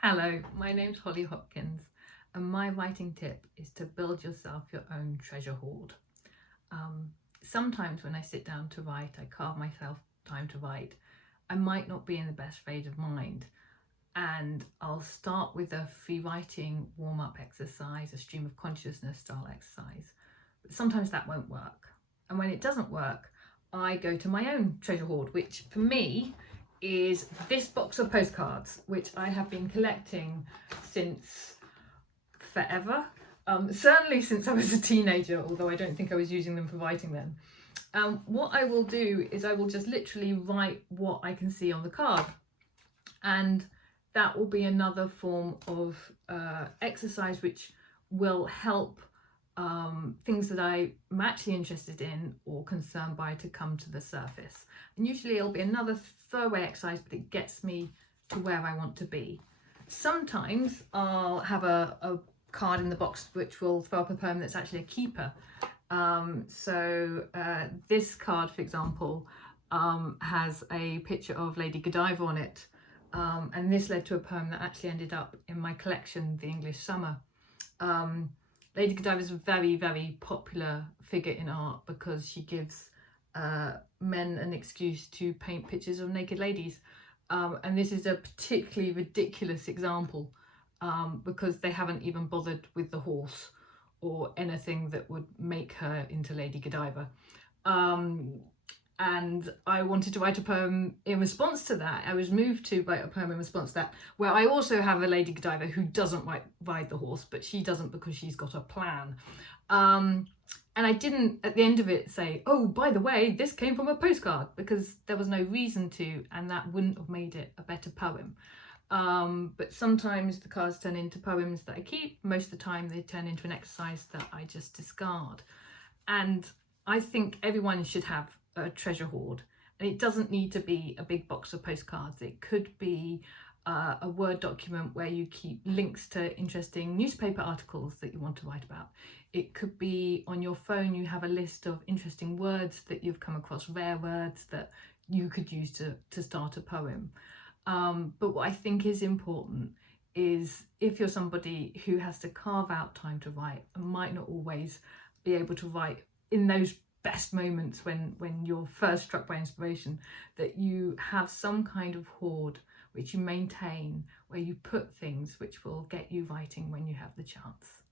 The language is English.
Hello, my name's Holly Hopkins, and my writing tip is to build yourself your own treasure hoard. Sometimes when I sit down to write, I carve myself time to write. I might not be in the best frame of mind, and I'll start with a free writing warm-up exercise, a stream of consciousness style exercise. But sometimes that won't work. And when it doesn't work, I go to my own treasure hoard, which for me is this box of postcards, which I have been collecting since forever. Certainly since I was a teenager, although I don't think I was using them for writing then. What I will do is I will just literally write what I can see on the card, and that will be another form of exercise which will help things that I'm actually interested in or concerned by to come to the surface. And usually it'll be another throwaway exercise, but it gets me to where I want to be. Sometimes I'll have a card in the box which will throw up a poem that's actually a keeper. This card, for example, has a picture of Lady Godiva on it, and this led to a poem that actually ended up in my collection, The English Summer. Lady Godiva is a very, very popular figure in art because she gives men an excuse to paint pictures of naked ladies. And this is a particularly ridiculous example because they haven't even bothered with the horse or anything that would make her into Lady Godiva. And I wanted to write a poem in response to that. I was moved to write a poem in response to that, where I also have a Lady Godiva who doesn't ride the horse, but she doesn't because she's got a plan. And I didn't, at the end of it, say, oh, by the way, this came from a postcard, because there was no reason to, and that wouldn't have made it a better poem. But sometimes the cards turn into poems that I keep. Most of the time they turn into an exercise that I just discard. And I think everyone should have a treasure hoard, and it doesn't need to be a big box of postcards. It could be a Word document where you keep links to interesting newspaper articles that you want to write about. It could be on your phone, you have a list of interesting words that you've come across, rare words that you could use to start a poem. But what I think is important is if you're somebody who has to carve out time to write and might not always be able to write in those best moments when you're first struck by inspiration, that you have some kind of hoard which you maintain, where you put things which will get you writing when you have the chance.